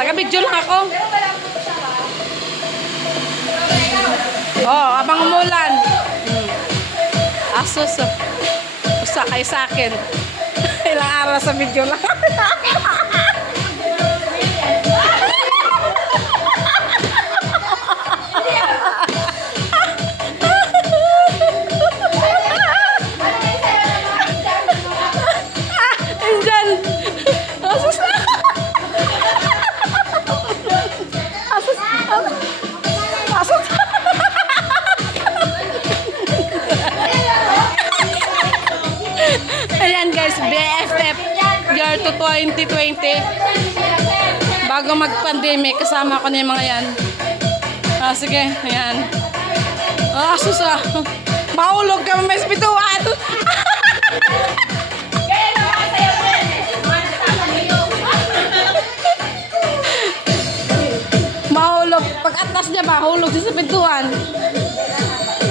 Taga-video lang ako. Oh, abang umulan. Asus. Usa kay sa akin. Ilang araw sa video lang. Andyan. Asus na. Asus. Asus. Ayan guys, BFF year to 2020. Bago mag-pandemic, kasama ko na yung mga yan. Sige, ayan. Asus ah. Mahulog ka may spituan. Mahulog. Pag atas niya ba, hulog sa pintuan.